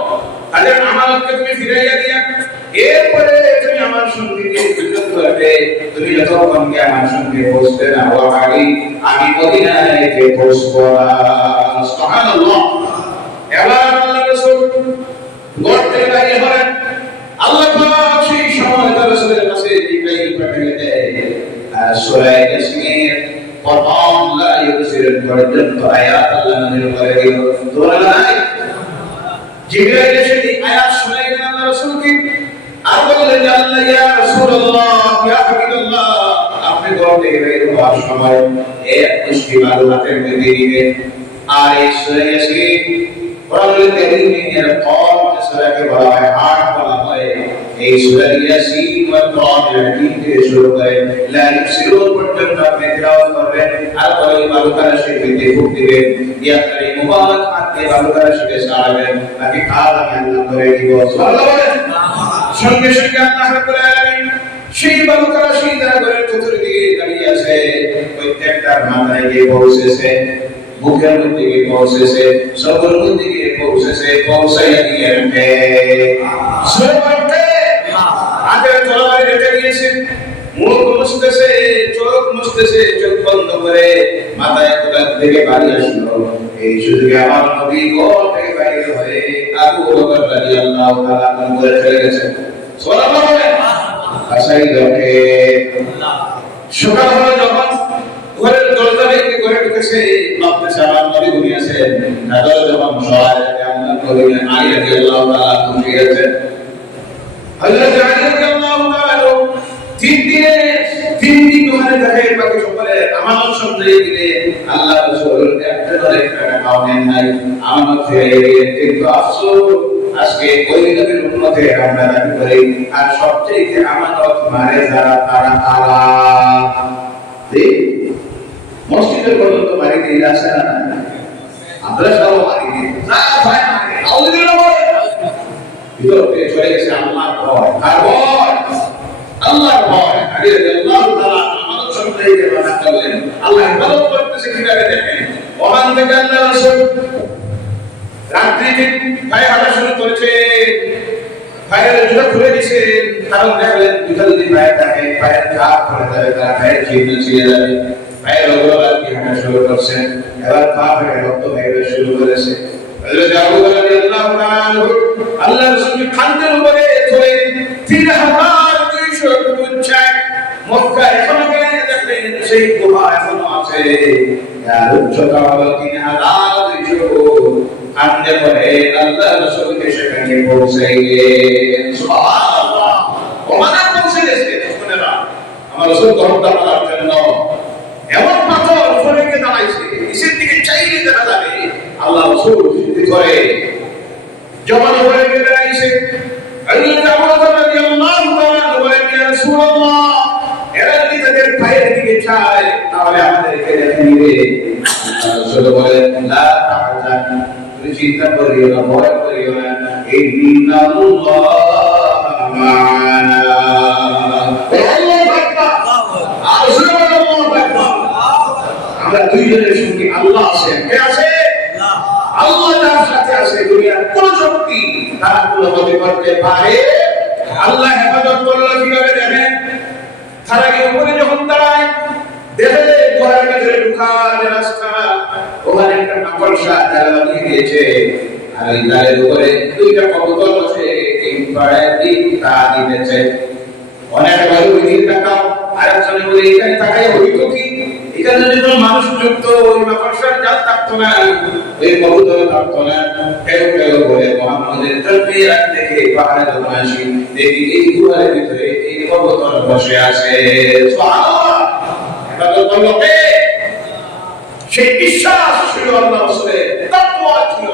তাদের আমানতকে তুমি ফিরাইয়া দিয়া এরপরে তুমি আমার সঙ্গে হিজরত করবে। তুমি যতক্ষণ আমার সঙ্গে পৌঁছবে না ও আগে আমি মদিনায় গিয়ে পৌঁছবো না। সুবহানাল্লাহ। এবার আল্লাহ রাসূল ঘর থেকে বাইরে হলেন। আল্লাহ পাক সেই সময় তার রাসূলের কাছে জিবরাইল পাঠিয়ে দেয়। আর সূরা ইয়াসিনের প্রথম লা ইউসিরুল পর্যন্ত আয়াত আল্লাহ নাযিল করে দিল। সুবহানাল্লাহ। জিবরাইল এসে এই আয়াত শুনাইলেন আল্লাহ রাসূলকে, আর বললেন আল্লাহ ইয়া রাসূলুল্লাহ ইয়া হাবিবাল্লাহ, আপনি ঘর থেকে বের হওয়ার সময় এক মুষ্টি বালু হাতের মধ্যে নিবেন। আর এই সূরা ইয়াসিন কোরআনুল কারীমের কম সূরাকে বলা হয়, হাট বলা হয়। এই সূরা ইয়াসিন ওয়া কোরআনুল হাকীম থেকে শুরু করে লা ইউসিরুন পর্যন্ত আপনি তেলাওয়াত করবেন। আর ওই বালুকার শিখতে ফুক দিবেন, ইয়া কারীম মুবারক হাত দিয়ে বালুকার শিখে সারাবেন, তাকে কাল আমি আল্লাহ করে দিব। সুবহানাল্লাহ। সঙ্গে সঙ্গে আল্লাহ রাব্বুল আলামিন সেই বালুকার শিখে যারা ঘরের চতুর্দিকে দাঁড়িয়ে আছে, প্রত্যেকটার মাথায় গিয়ে পৌঁছেছে, মুখের মধ্যে গিয়ে পৌঁছেছে, সবর মধ্যে গিয়ে পৌঁছেছে, পৌঁছাইয়া দিয়ে রেখে হাতের তরবারি রেখে দিয়েছে। মুখ মুছতেছে, চোখ মুছতেছে, চোখ বন্ধ করে মাথায় কোথা থেকে বাড়ি আসলো। এই সুযোগে আমার নবী ঘর থেকে বাইরে হয়ে আবু বকর রাদিয়াল্লাহু তাআলা করে চলে গেছেন। সুবহানাল্লাহ। আসাই লোকে সকাল হলো যখন ঘরের দরজা ভেঙে ঘরে ঢুকেছে, ভাবতেছে আমার নবী ঘুমিয়েছেন। তাদের যখন সহায় আল্লাহ নবী আলী রাদিয়াল্লাহু তাআলা উঠে গেছেন, হযরত আলী রাদিয়াল্লাহু তাআলা তিন দিন ওখানে থাকে, বাকি সকলে আমানত সম্পদে দিলে আল্লাহ রাসূল একটা করে খাওয়াবেন নাই, আমানত ফিরে গিয়ে। কিন্তু আফসোস আজকে ওই নবীর উম্মতে আমরা দাবি করি, আর সবচেয়ে আমানত মারে যারা তারা তারা মসজিদের পর্যন্ত বাড়ি দিয়ে আসে না, আমরা সব বাড়ি দিয়ে না ভাই মানে আউযুবিল্লাহ বলে ভিতরে চলে গেছে আল্লাহর ভয়। আর ভয় আল্লাহর ভয়। আলী রাদিয়াল্লাহু তাআলা আমানত সম্পর্কে বর্ণনা করলেন, আল্লাহ ইবাদত করতেছে কিভাবে দেখেন। ওখান থেকে আল্লাহ রাসূল রাত্রিতে পায়ে হাঁটা শুরু করেছে, পায়ের জুতা খুলে দিয়েছে, কারণ দেখলেন জুতা যদি পায়ে থাকে পায়ের চাপ পড়ে যাবে, তার পায়ের চিহ্ন ছিঁড়ে যাবে। পায়ের অগ্রভাগ দিয়ে হাঁটা শুরু করছেন, এবার পা থেকে রক্ত বের শুরু করেছে। হযরত আবু বকর রাদিয়াল্লাহু তাআলা আল্লাহ রাসূলকে খান্দের উপরে ধরে ৩২০০ উচ্চায় মক্কা এখনো গেলে দেখলেন সেই গুহা এখনো আছে, যার উচ্চতা হলো ৩২০০। খান্দের পরে আল্লাহ রাসূলকে সেখানে পৌঁছাইলেন। সুবহানাল্লাহ, ওখানে পৌঁছে গেছে। শুনেরা আমার রাসূল হত্যা করার জন্য এমন পাথর উপরে গিয়ে দাঁড়াইছে, নিচের দিকে চাইলে দেখা যাবে আল্লাহ রাসূল সিদ্ধি করে জবান উপরে গিয়ে দাঁড়াইছে। হযরত আবু বকর রাদিয়াল্লাহু তাআলা বলেন, ইয়া রাসূলুল্লাহ, এরা যদি তাদের পায়ের দিকে চায় তাহলে আমাদেরকে দেখে নিবে। রাসূল বলেন, লা তাহজান, তুমি চিন্তা করিও না, ভয় করিও না, ইন্নাল্লাহ মা'ানা। আল্লাহু আকবার, আল্লাহু আকবার। আমরা দুইজনের সঙ্গে আল্লাহ আছেন। কে আছে? আল্লাহ তার সাথে আছে। দুনিয়ার কোন শক্তি তার কোনো ক্ষতি করতে পারে? আল্লাহ হেফাজত করলো কিভাবে দেখেন। তার আগে উপরে যখন দাঁড়ায় দেখে ঘরের ভিতরে ঢোকার যে রাস্তা, ওখানে একটা মাকড়সা জ্বালা দিয়ে দিয়েছে, আর এই দ্বারের উপরে দুইটা কবুতর বসে এই পাড়ায় দিক তা দিতেছে। অনেক বড় দিক তাকাও, আর একজনে বলে এখানে তাকাই হইতো কি, এখানে যদি কোনো মানুষ যুক্ত ওই মাকড়সার জাল থাকতো না, ওই কবুতর থাকতো না। কেউ কেউ বলে মুহাম্মদের তাকবীর দেখে পাহাড়ে যখন আসি দেখি এই গুহার ভিতরে এই কবুতর বসে আছে। সুবহানাল্লাহ, এটা তো বললো কে? সেই বিশ্বাস ছিল আল্লাহ রাসূলের, তাকওয়া ছিল,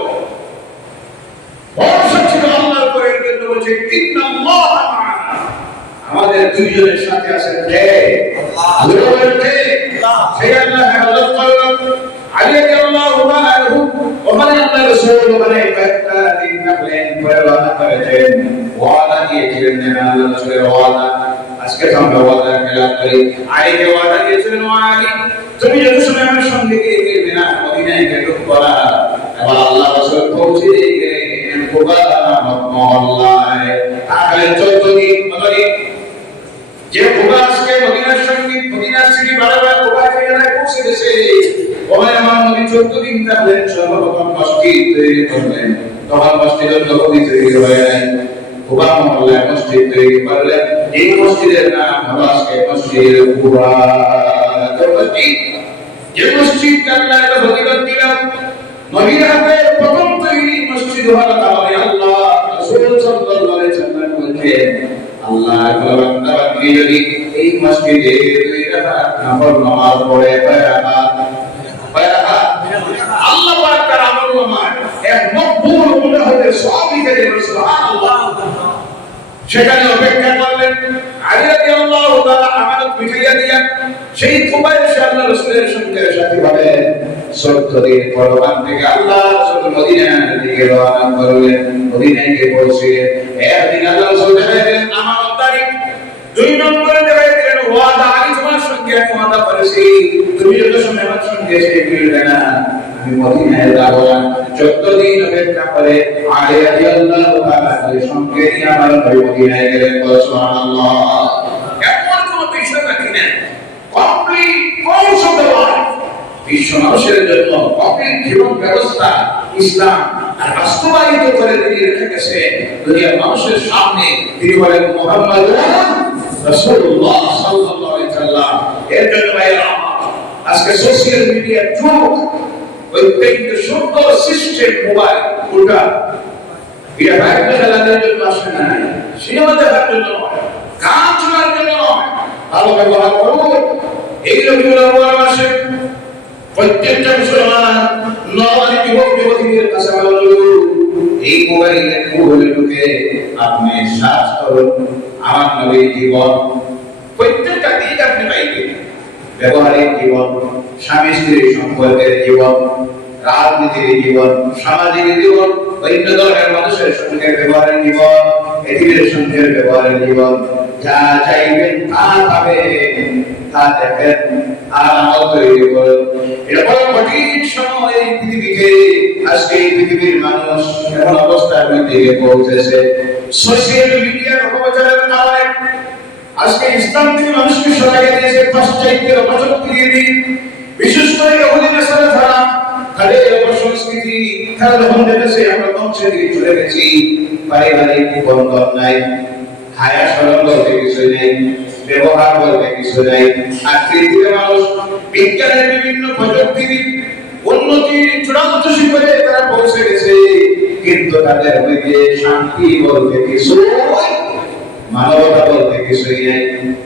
ভরসা ছিল আল্লাহর উপরে। কিন্তু বলছে ইন্নাল্লাহ মা'ানা, আমাদের দুইজনের সাথে আছেন কে? আল্লাহ। সেই আল্লাহ হেফাজত করলেন। আলী রাদিয়াল্লাহু তাআলা ওখানে আল্লাহ রাসূল ওখানে কয়েকটা দিন থাকলেন, পরে ওয়াদা করেছেন, ওয়াদা দিয়েছিলেন যে আল্লাহ রাসূলের ওয়াদা আজকে আমরা ওয়াদা খেলাপ করি। আলীকে ওয়াদা দিয়েছিলেন, আলী তুমি যত সময় আমার সঙ্গে গিয়ে না মদিনায় গেলে করা। এবার আল্লাহ রাসূল পৌঁছে গেলেন কুবা মহল্লায়। তাহলে 14 দিন মদিনা যে কুবা আজকে মদিনার সঙ্গে মদিনার থেকে বারবার কুবা জায়গায় পৌঁছে গেছে। ওখানে আমার নবী 14 দিন থাকলেন, সর্বপ্রথম মসজিদ তৈরি করলেন। তখন মসজিদের নববী তৈরি হয়ে গেলেন, কুবা মহল্লায় মসজিদ তৈরি করলেন। এই মসজিদের নাম হলো আজকে মসজিদ কুবা। যে মসজিদ আল্লাহর ফজিলত দিলাম, নবীর হাতে প্রথম তৈরি মসজিদ হলো, তাহলে আল্লাহ রাসূল সাল্লাল্লাহু আলাইহি ওয়াসাল্লাম বলেন, আল্লাহ বান্দা বান্দি যদি এই মসজিদে 2 রাকাত নফল নামাজ পড়ে, আল্লাহ পাক তার আমল নামায় এক মকবুল মনে হবে সব লিখে দেবেন। সুবহানাল্লাহ। সেখানে অপেক্ষা করলেন। আলী রাদিয়াল্লাহু তাআলা আমানত মিটাইয়া দিয়া সেই কুবায় এসে আল্লাহ রাসূলের সঙ্গে সাথী হবে। 14 দিন পর ওখান থেকে আল্লাহ রাসূল মদিনার দিকে রওনা করলেন। মদিনায় গিয়ে পৌঁছলেন। একদিন আল্লাহ রাসূল দেখাইলেন আমানতদারি, 2 নম্বরে দেখাইলেন ওয়াদা। আমি তোমার সঙ্গে ওয়াদা করেছি, তুমি যত সময় আমার সঙ্গে এসে মিলবে না আমি মদিনায় যাব না। 14 দিন অপেক্ষা করে আলী রাদিয়াল্লাহু তাআলা সঙ্গে নিয়ে আমার নবী মদিনায় গেলেন। সুবহানাল্লাহ। এমন কোন বিষয় বাকি নেই, complete course of the life. বিশ্ব মানুষের জন্য কমপ্লিট জীবন ব্যবস্থা ইসলাম বাস্তবায়িত করে তিনি রেখে গেছে দুনিয়ার মানুষের সামনে। তিনি বলেন মুহাম্মাদুর রাসূলুল্লাহ সাল্লাল্লাহু আলাইহি ওয়াসাল্লাম। এর জন্য ভাইরা আজকে সোশ্যাল মিডিয়ার যুগ, অত্যন্ত সুন্দর সিস্টেম মোবাইল ওটা এটা বাইরে খেলার জন্য আসে না, সিনেমা দেখার জন্য নয়, গান শোনার জন্য নয়, ভালো ব্যবহার করুন। এই রবিউল আউয়াল মাসে প্রত্যেকটা মুসলমান নরনারী যুবক যুবতীদের কাছে বলুন, এই মোবাইলে গুগলে ঢুকে আপনি সার্চ করুন আমার নবীর জীবন, প্রত্যেকটা দিক আপনি পাইবেন। ব্যবহারিক জীবন, স্বামী স্ত্রীর সম্পর্কের জীবন, রাজনীতির জীবন, সামাজিক জীবন, অন্য ধর্মের মানুষের সঙ্গে ব্যবহারের জীবন, এদিকের সঙ্গে ব্যবহারের জীবন, যা চাইবেন তা পাবেন, তা দেখেন আর আমল তৈরি করুন। এটা বড় কঠিন সময় এই পৃথিবীতে। আজকে এই পৃথিবীর মানুষ এমন অবস্থার মধ্যে পৌঁছেছে সোশ্যাল মিডিয়ার অপপ্রচারের কারণে। আজকে ইসলাম থেকে মানুষকে সরাইয়ে দিয়েছে পাশ্চাত্যের অপশক্তি দিয়ে। বিশেষ করে ইহুদি নাসারা তাদের অপসংস্কৃতি তারা যখন দেখেছে আমরা ধ্বংসের দিকে চলে গেছি, পারিবারিক বন্ধন নাই, হায়া সরল বলতে কিছু নেই, ব্যবহার বলতে কিছু নেই। আর পৃথিবীর মানুষ বিজ্ঞানের বিভিন্ন প্রযুক্তির উন্নতির চূড়ান্ত শিখরে তারা পৌঁছে গেছে, কিন্তু তাদের মধ্যে শান্তি বলতে কিছু, মানবতা বলতে কিছুই নাই,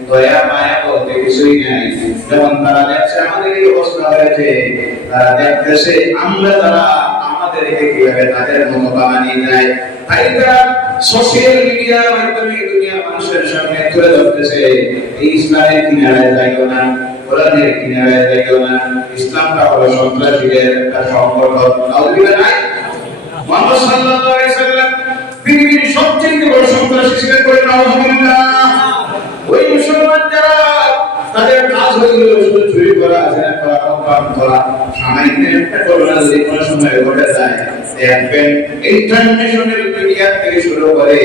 দয়া মায়া বলতে কিছুই নাই। যেমন তারা দেখছে আমাদের এই অবস্থা হয়েছে, তারা দেখতেছে আমরা তারা আমাদেরকে কিভাবে তাদের মতো বানিয়ে দেয়। তাই তারা সোশ্যাল মিডিয়ার মাধ্যমে দুনিয়ার মানুষের সামনে তুলে ধরতেছে এই ইসলামের কিনারায় যাইও না, কোরআনের কিনারায় যাইও না, ইসলামটা হলো সন্ত্রাসীদের একটা সংগঠন। আউযুবিল্লাহ নাই। মুহাম্মদ সাল্লাল্লাহু আলাইহি সাল্লাম পৃথিবীর সবচেয়ে বড় সন্ত্রাসী ছিলেন, করে আউযুবিল্লাহ। ওই মুসলমান যারা তাদের কাজ হলো শুধু চুরি করা, জেনা করা, অপরাধ করা, সামান্য একটা ঘটনা যদি কোনো সময় ঘটে যায়, দেখবেন ইন্টারন্যাশনাল মিডিয়া থেকে শুরু করে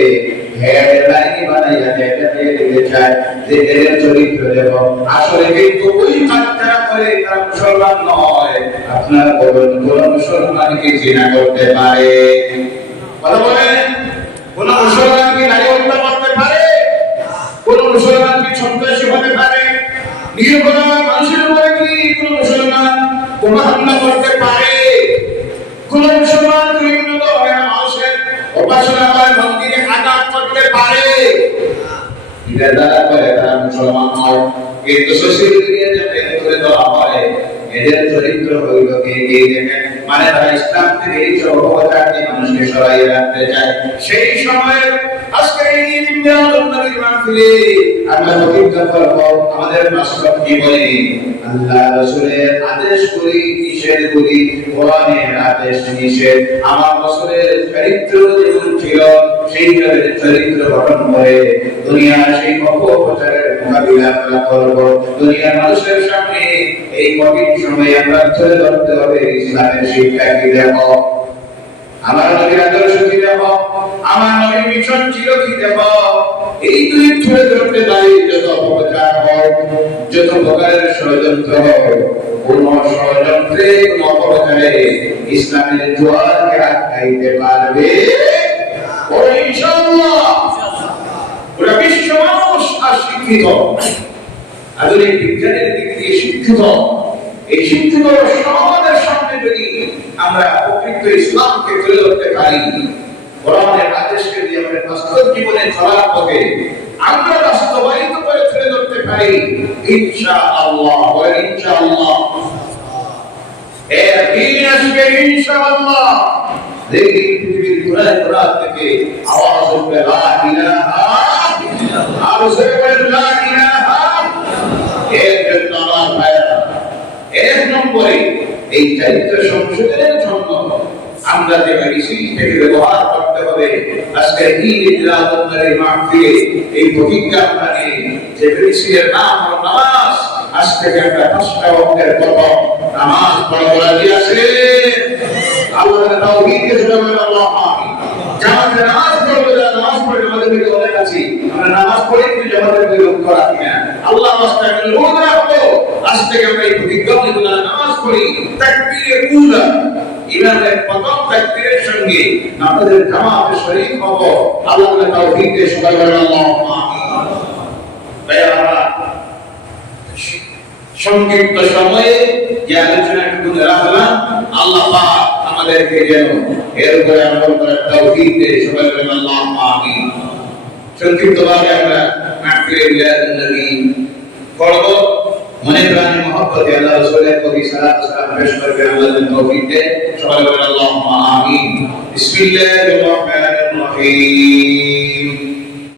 হেডলাইন বানাইয়া দিয়ে যায় যে এর চরিত্র দেখো। আসলে কিন্তু ওই কাজ যারা করে তারা মুসলমান নয়। আপনার বলুন কোন মুসলমানকে জিনা করতে পারে? কথা বলেন, কোন মুসলমান কি নারী হত্যা করতে পারে? কোন মুসলমান কি সন্ত্রাসী হতে পারে? নিরপরাধ মানুষের উপরে কি কোন মুসলমান বোমা হামলা করতে পারে? কোন মুসলমান বিভিন্ন ধরনের মানুষের উপাসনালয় মন্দিরে আঘাত করতে পারে? এটা যারা করে তারা মুসলমান নয়। কিন্তু সোশ্যাল মিডিয়াতে তুলে ধরা হয় এদের চরিত্র হইল কি দেখেন, মানে তারা ইসলাম থেকে এই সব অপচারকে মানুষকে সরাইয়ে রাখতে চায়। সেই সময় আজকে এই মিলাদুন নবীর মাহফিলে আমরা প্রতিজ্ঞা করব আমাদের বাস্তব জীবনে আল্লাহ রাসূলের আদেশ করি, নিষেধ করি, কোরআনের আদেশ নিষেধ, আমার রাসূলের চরিত্র যেমন ছিল সেইভাবে চরিত্র গঠন করে দুনিয়ার সেই অপপ্রচারের মোকাবিলা আমরা করব। দুনিয়ার মানুষের সামনে এই কঠিন সময়ে আমরা তুলে ধরতে হবে ইসলামের শিক্ষা কি দেখো, আমার নবীর আদর্শ কি দেখো, আমার নবীর মিশন ছিল কি দেখো। এই দুই তুলে ধরতে দাঁড়িয়ে যত অপপ্রচার হয়, যত প্রকারের ষড়যন্ত্র হয়, কোন ষড়যন্ত্রে কোন অপপ্রচারে ইসলামের জোয়ারকে আটকাইতে পারবে ইনশাআল্লাহ। পুরা বিশ্ব মানুষ আর শিক্ষিত, আধুনিক বিজ্ঞানের দিক দিয়ে শিক্ষিত। এই শিক্ষিত সমাজের সামনে যদি আমরা প্রকৃত ইসলামকে তুলে ধরতে পারি, কোরআনের আদেশকে দিয়ে আমাদের বাস্তব জীবনে চলার পথে আমরা বাস্তবায়িত করে তুলে ধরতে পারি ইনশাআল্লাহ। বলেন ইনশাআল্লাহ। এর দিন আসবে ইনশাআল্লাহ। দেখি পৃথিবীর কোনায় কোনা থেকে আওয়াজ উঠবে লা ইলাহা ইল্লাল্লাহ, আর বলেন লা ইলাহা। এর জন্য আমার ভাইরা এক নম্বরে এই চরিত্র সংশোধনের জন্য আমরা যে মেডিসিন থেকে ব্যবহার করতে হবে আজকে এই মিলাদুন নবীর মাহফিলে এই প্রতিজ্ঞা আমরা নিই যে মেডিসিনের নাম হলো নামাজ। আজ থেকে আমরা 5টা ওয়াক্তের প্রথম নামাজ পড়া রাজি আছে। আল্লাহর তাওহীদকে শুনাবেন আল্লাহ আমিন। জামাতে নামাজ পড়বে, নামাজ পড়ে আমাদের দিকে অনেক আছে, আমরা নামাজ পড়ে কিন্তু জামাতের দিকে লক্ষ্য রাখি না। আল্লাহ মাস্টার রোজ রাখবো। আজ থেকে আমরা এই প্রতিজ্ঞা নিব, নামাজ পড়ি তাকবীরে উলা, ইমামের প্রথম তাকবীরের সঙ্গে আমাদের জামাতে শরীক হব। আল্লাহর তাওহীদকে শুনাবেন আল্লাহ আমিন। তাই আমরা সংক্ষিপ্ত সময়ে যে আলোচনাটুকু রাখলাম, আল্লাহ পাক আমাদেরকে যেন এর উপরে আমল করার তৌফিক দেয়। সবাই বলেন আল্লাহুম্মা আমিন। সংক্ষিপ্তভাবে আমরা মাহফিলে মিলাদুন নবী পড়ব। মনে প্রাণে মহব্বতে আল্লাহ রাসূলের প্রতি সালাত সালাম পেশ করবেন। আল্লাহ যেন তৌফিক দেন। সবাই বলেন আল্লাহুম্মা আমিন। বিসমিল্লাহির রহমানির রহিম।